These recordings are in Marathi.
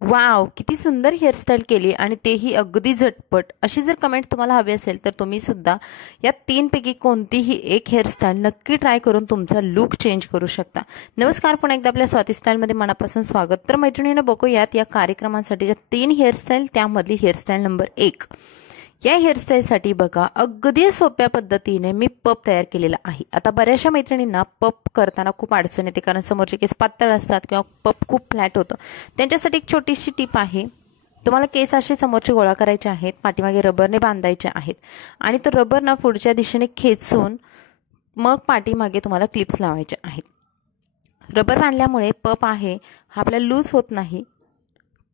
वाव, किती सुंदर हेअरस्टाईल केली आणि तेही अगदी झटपट. अशी जर कमेंट तुम्हाला हवी असेल तर तुम्ही सुद्धा या तीनपैकी कोणतीही एक हेअरस्टाईल नक्की ट्राय करून तुमचा लुक चेंज करू शकता. नमस्कार, पुन्हा एकदा आपल्या स्वाती स्टाईलमध्ये मनापासून स्वागत. तर मैत्रिणींनो, बघूयात या कार्यक्रमासाठी 3 हेअरस्टाईल, त्यामधली हेअरस्टाईल नंबर 1. या हेअरस्टाईलसाठी बघा, अगदी सोप्या पद्धतीने मी पप तयार केलेला आहे. आता बऱ्याचशा मैत्रिणींना पप करताना खूप अडचण येते, कारण समोरचे केस पातळ असतात किंवा पप खूप फ्लॅट होतं. त्यांच्यासाठी एक छोटीशी टिप आहे. तुम्हाला केस असे समोरचे गोळा करायचे आहेत, पाठीमागे रबरने बांधायचे आहेत आणि तो रबर ना पुढच्या दिशेने खेचून मग पाठीमागे तुम्हाला क्लिप्स लावायचे आहेत. रबर बांधल्यामुळे पप आहे हा आपल्याला लूज होत नाही.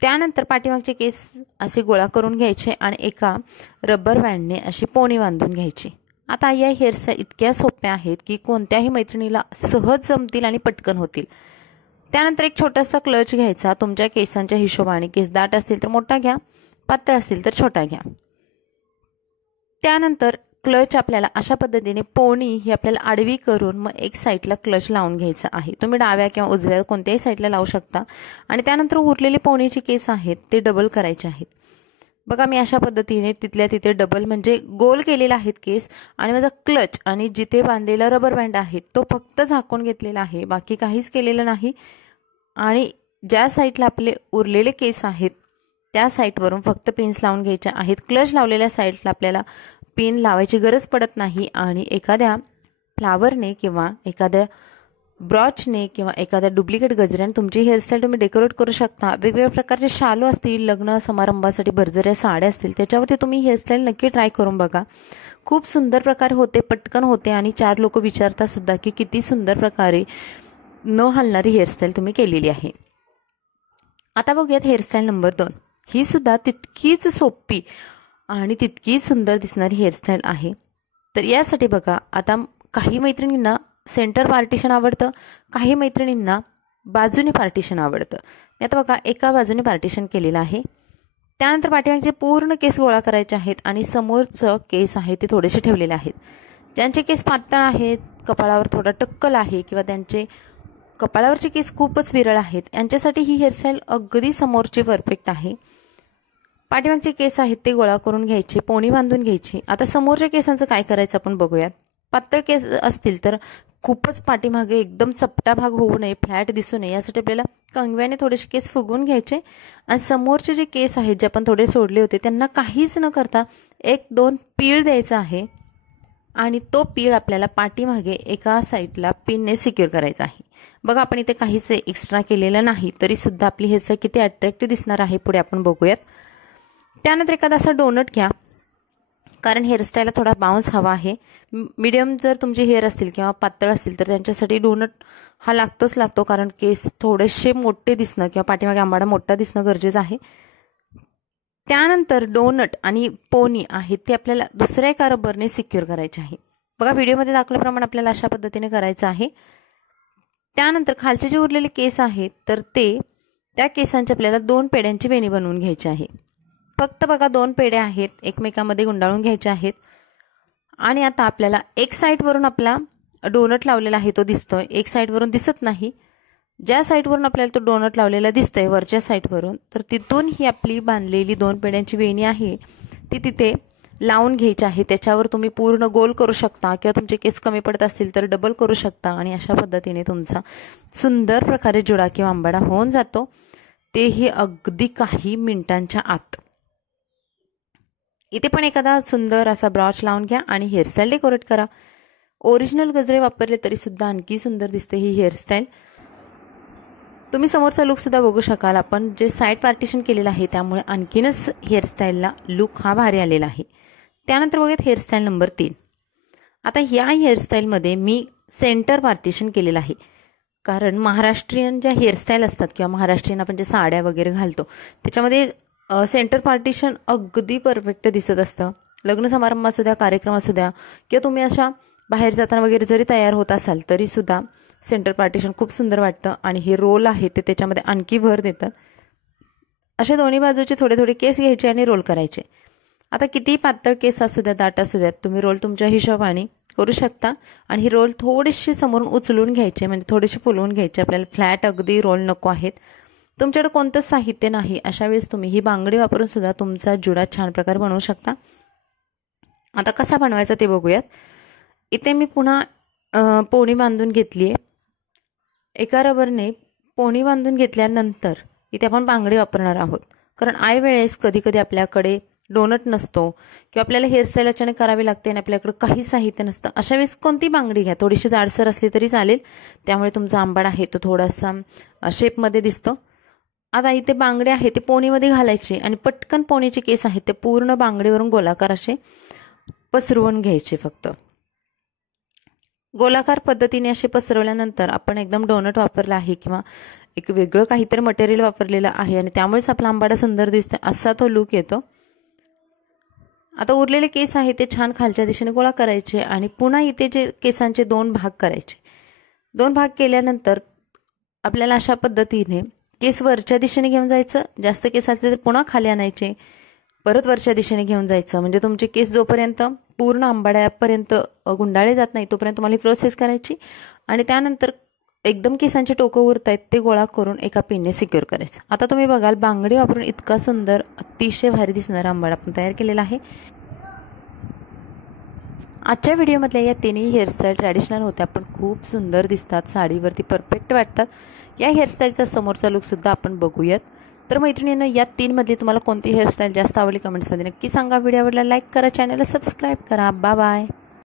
त्यानंतर पाठीमागचे केस असे गोळा करून घ्यायचे आणि एका रबर बँडने अशी पोणी बांधून घ्यायची. आता या हेअरस्टाईल इतक्या सोप्या आहेत की कोणत्याही मैत्रिणीला सहज जमतील आणि पटकन होतील. त्यानंतर एक छोटासा क्लच घ्यायचा तुमच्या केसांच्या हिशोबाने. केस दाट असतील तर मोठा घ्या, पातळ असतील तर छोटा घ्या. त्यानंतर क्लच आपल्याला अशा पद्धतीने पोणी ही आपल्याला आडवी करून मग एक साईडला क्लच लावून घ्यायचा आहे. तुम्ही डाव्या किंवा उजव्या कोणत्याही साईडला लावू शकता. आणि त्यानंतर उरलेले पोणीचे केस आहेत ते डबल करायचे आहेत. बघा, मी अशा पद्धतीने तिथल्या तिथे डबल म्हणजे गोल केलेला आहेत केस आणि माझा क्लच आणि जिथे बांधलेला रबर बँड आहे तो फक्त झाकून घेतलेला आहे, बाकी काहीच केलेलं नाही. आणि ज्या साईडला आपले उरलेले केस आहेत त्या साईडवरून फक्त पिन्स लावून घ्यायच्या आहेत. क्लच लावलेल्या साईडला आपल्याला पिन लावायची गरज पडत नाही आणि एखाद्या फ्लावरने किंवा एखाद्या ब्रॉचने किंवा एखाद्या डुप्लिकेट गजऱ्याने तुमची हेअरस्टाईल तुम्ही डेकोरेट करू शकता. वेगवेगळ्या प्रकारचे शालू असतील, लग्न समारंभासाठी भरजऱ्या साड्या असतील, त्याच्यावरती तुम्ही हेअरस्टाईल नक्की ट्राय करून बघा. खूप सुंदर प्रकारे होते, पटकन होते आणि 4 लोक विचारतात सुद्धा की किती सुंदर प्रकारे न हलणारी हेअरस्टाईल तुम्ही केलेली आहे. आता बघूयात हेअरस्टाईल नंबर 2. ही सुद्धा तितकीच सोपी आणि तितकी सुंदर दिसणारी हेअरस्टाईल आहे. तर यासाठी बघा, आता काही मैत्रिणींना सेंटर पार्टिशन आवडतं, काही मैत्रिणींना बाजूने पार्टिशन आवडतं. मी आता बघा एका बाजूने पार्टिशन केलेलं आहे. त्यानंतर पाठीमागचे पूर्ण केस गोळा करायचे आहेत आणि समोरचं केस आहे ते थोडेसे ठेवलेले आहेत. ज्यांचे केस पातळ आहेत, कपाळावर थोडा टक्कल आहे किंवा त्यांचे कपाळावरचे केस खूपच विरळ आहेत, यांच्यासाठी ही हेअरस्टाईल अगदी समोरची परफेक्ट आहे. पाठीमागचे केस आहेत ते गोळा करून घ्यायचे, पोणी बांधून घ्यायची. आता समोरच्या केसांचं काय करायचं आपण बघूयात. पातळ केस असतील तर खूपच पाठीमागे एकदम चपटा भाग होऊ नये, फ्लॅट दिसू नये, यासाठी आपल्याला कंगव्याने थोडेसे केस फुगवून घ्यायचे आणि समोरचे जे केस आहेत जे आपण थोडे सोडले होते त्यांना काहीच न करता 1-2 पीळ द्यायचा आहे आणि तो पीळ आपल्याला पाठीमागे एका साईडला पिनने सिक्युअर करायचा आहे. बघा, आपण इथे काहीच एक्स्ट्रा केलेलं नाही तरी सुद्धा आपली हेअरस्टाईल किती अट्रॅक्टिव्ह दिसणार आहे पुढे आपण बघूयात. त्यानंतर एखादा असा डोनट घ्या, कारण हेअरस्टाईलला थोडा बाउन्स हवा आहे. मीडियम जर तुमचे हेअर असतील किंवा पातळ असतील तर त्यांच्यासाठी डोनट हा लागतो, कारण केस थोडेसे मोठे दिसणं किंवा पाठीमागे आंबाडा मोठा दिसणं गरजेचं आहे. त्यानंतर डोनट आणि पोनी आहेत ते आपल्याला दुसऱ्या एका रबरने सिक्युअर करायचे आहे. बघा, व्हिडिओमध्ये दाखवल्याप्रमाणे आपल्याला अशा पद्धतीने करायचं आहे. त्यानंतर खालचे जे उरलेले केस आहेत तर त्या केसांची आपल्याला 2 पेड्यांची वेणी बनवून घ्यायची आहे. फक्त बघा 2 पेड्या आहेत, एकमेकांमध्ये गुंडाळून घ्यायच्या आहेत. आणि आता आपल्याला एक साईडवरून आपला डोनट लावलेला आहे तो दिसतोय, एक साईडवरून दिसत नाही. ज्या साईडवरून आपल्याला तो डोनट लावलेला दिसतोय वरच्या साईडवरून, तर तिथून ही आपली बांधलेली 2 पेड्यांची वेणी आहे ती तिथे लावून घ्यायची आहे. त्याच्यावर तुम्ही पूर्ण गोल करू शकता किंवा तुमचे केस कमी पडत असतील तर डबल करू शकता आणि अशा पद्धतीने तुमचा सुंदर प्रकारे जुडा किंवा आंबाडा होऊन जातो, तेही अगदी काही मिनिटांच्या आत. इथे पण एखादा सुंदर असा ब्रॉच लावून घ्या आणि हेअरस्टाईल डेकोरेट करा. ओरिजिनल गजरे वापरले तरी सुद्धा आणखी सुंदर दिसते ही हेअरस्टाईल. तुम्ही समोरचा लुक सुद्धा बघू शकाल. आपण जे साईड पार्टिशन केलेलं आहे त्यामुळे आणखीनच हेअरस्टाईलला लुक हा भारी आलेला आहे. त्यानंतर बघूयात हेअरस्टाईल नंबर 3. आता ह्या हेअरस्टाईलमध्ये मी सेंटर पार्टिशन केलेलं आहे, कारण महाराष्ट्रीयन ज्या हेअरस्टाईल असतात किंवा महाराष्ट्रीयन आपण जे साड्या वगैरे घालतो त्याच्यामध्ये सेंटर पार्टिशन अगदी परफेक्ट दिसत असतं. लग्न समारंभ असू द्या, कार्यक्रम असू द्या किंवा तुम्ही अशा बाहेर जाताना वगैरे जरी तयार होत असाल तरी सुद्धा सेंटर पार्टिशन खूप सुंदर वाटतं आणि हे रोल आहे ते त्याच्यामध्ये आणखी भर देतात. अशा दोन्ही बाजूचे थोडे थोडे केस घ्यायचे आणि रोल करायचे. आता किती पातळ केस असू द्या, दाट असू द्यात, तुम्ही रोल तुमच्या हिशोबाने करू शकता आणि ही रोल थोडीशी समोरून उचलून घ्यायचे, म्हणजे थोडेसे फुलवून घ्यायचे. आपल्याला फ्लॅट अगदी रोल नको आहेत. तुमच्याकडे कोणतंच साहित्य नाही अशा वेळेस तुम्ही ही बांगडी वापरून सुद्धा तुमचा जुडा छान प्रकारे बनवू शकता। आता कसा बनवायचा ते बघूयात। इथे मी पुन्हा पोणी बांधून घेतली आहे। एका रबरने पोणी बांधून घेतल्यानंतर इथे आपण बांगडी वापरणार आहोत, कारण आय वेळेस कधी कधी आपल्याकडे डोनट नसतो किंवा आपल्याला हेअरस्टाईल अचानक करावी लागते आणि आपल्याकडे काही साहित्य नसतं। अशा वेळेस कोणती बांगडी घ्या, थोडीशी जाडसर असली तरी चालेल, त्यामुळे तुमचा आंबाडा आहे तो थोडासा शेपमध्ये दिसतो। आता इथे बांगडे आहे ते पोणीमध्ये घालायचे आणि पटकन पोणीचे केस आहेत ते पूर्ण बांगडीवरून गोलाकार असे पसरवून घ्यायचे। फक्त गोलाकार पद्धतीने असे पसरवल्यानंतर आपण एकदम डोनट वापरला आहे किंवा एक वेगळं काहीतरी मटेरियल वापरलेलं आहे आणि त्यामुळेच आपला आंबाडा सुंदर दिसतो असा तो लुक येतो। आता उरलेले केस आहे ते छान खालच्या दिशेने गोळा करायचे आणि पुन्हा इथे जे केसांचे 2 भाग करायचे। 2 भाग केल्यानंतर आपल्याला अशा पद्धतीने केस वरच्या दिशेने घेऊन जायचं, जास्त केस असले तर पुन्हा खाली आणायचे, परत वरच्या दिशेने घेऊन जायचं। म्हणजे तुमचे केस जोपर्यंत पूर्ण आंबाड्यापर्यंत गुंडाळे जात नाही तोपर्यंत तुम्हाला ही प्रोसेस करायची आणि त्यानंतर एकदम केसांचे टोकं उरत आहेत ते गोळा करून एका पिनने सिक्युअर करायचं। आता तुम्ही बघाल बांगडी वापरून इतका सुंदर अतिशय भारी दिसणारा आंबाडा आपण तयार केलेला आहे। आजच्या व्हिडिओमधल्या या तिन्ही हेअरस्टाईल ट्रॅडिशनल होत्या पण खूप सुंदर दिसतात, साडीवरती परफेक्ट वाटतात। या हेअरस्टाईलचा समोरचा लुकसुद्धा आपण बघूयात। तर मैत्रिणींनो, या 3 मध्ये तुम्हाला कोणती हेअरस्टाईल जास्त आवडली कमेंट्समध्ये नक्की सांगा। व्हिडिओ आवडला लाईक करा, चॅनलला सबस्क्राईब करा। Bye bye.